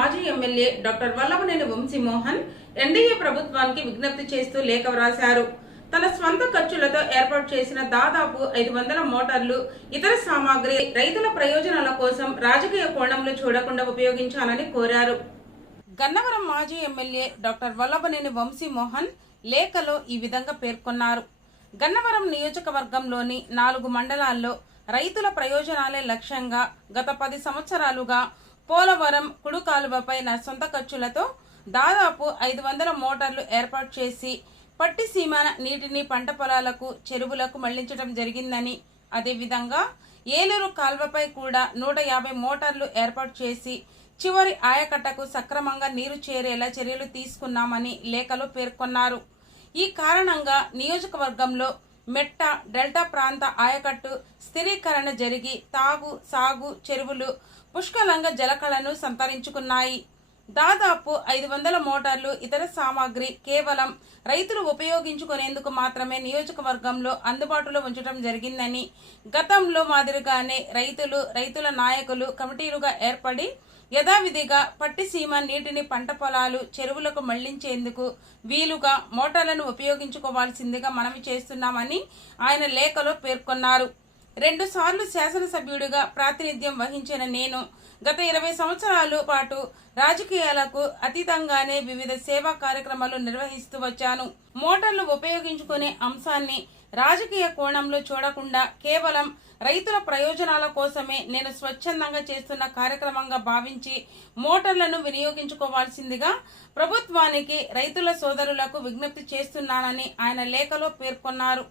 మాజీ MLA doctor Vallabhaneni Vamsi Mohan NDA ప్రభుత్వానికి విజ్ఞప్తి చేస్తూ లేఖ వ్రాశారు. తన స్వంత ఖర్చులతో ఏర్పాటు చేసిన దాదాపు ఐదు వందల మోటార్లు ఇతర సామాగ్రి రైతుల ప్రయోజనాల కోసం రాజకీయ కోణంలో చూడకుండా ఉపయోగించాలని కోరారు. గన్నవరం మాజీ ఎమ్మెల్యే డాక్టర్ వల్లభనేని వంశీమోహన్ లేఖలో ఈ విధంగా పేర్కొన్నారు. గన్నవరం నియోజకవర్గంలోని నాలుగు మండలాల్లో రైతుల ప్రయోజనాలే లక్ష్యంగా గత పది సంవత్సరాలుగా పోలవరం కుడు కాలువపై నా సొంత ఖర్చులతో దాదాపు ఐదు వందల మోటార్లు ఏర్పాటు చేసి పట్టి సీమాన నీటిని పంట పొలాలకు చెరువులకు మళ్ళించడం జరిగిందని అదేవిధంగా ఏలూరు కాల్వపై కూడా నూట యాభై మోటార్లు ఏర్పాటు చేసి చివరి ఆయకట్టకు సక్రమంగా నీరు చేరేలా చర్యలు తీసుకున్నామని లేఖలో పేర్కొన్నారు. ఈ కారణంగా నియోజకవర్గంలో మెట్ట డెల్టా ప్రాంత ఆయకట్టు స్థిరీకరణ జరిగి తాగు సాగు చెరువులు పుష్కలంగా జలకళను సంతరించుకున్నాయి. దాదాపు ఐదు వందల మోటార్లు ఇతర సామాగ్రి కేవలం రైతులు ఉపయోగించుకునేందుకు మాత్రమే నియోజకవర్గంలో అందుబాటులో ఉంచడం జరిగిందని గతంలో మాదిరిగానే రైతులు రైతుల నాయకులు కమిటీలుగా ఏర్పడి యథావిధిగా పట్టిసీమ నీటిని పంట పొలాలు చెరువులకు మళ్ళించేందుకు వీలుగా మోటార్లను ఉపయోగించుకోవాల్సిందిగా మనవి చేస్తున్నామని ఆయన లేఖలో పేర్కొన్నారు. రెండు సార్లు శాసనసభ్యుడిగా ప్రాతినిధ్యం వహించిన నేను గత ఇరవై సంవత్సరాల పాటు రాజకీయాలకు అతీతంగానే వివిధ సేవా కార్యక్రమాలు నిర్వహిస్తూ వచ్చాను. మోటార్లు ఉపయోగించుకునే అంశాన్ని రాజకీయ కోణంలో చూడకుండా కేవలం రైతుల ప్రయోజనాల కోసమే నేను స్వచ్ఛందంగా చేస్తున్న కార్యక్రమంగా భావించి మోటార్లను వినియోగించుకోవాల్సిందిగా ప్రభుత్వానికి రైతుల సోదరులకు విజ్ఞప్తి చేస్తున్నానని ఆయన లేఖలో పేర్కొన్నారు.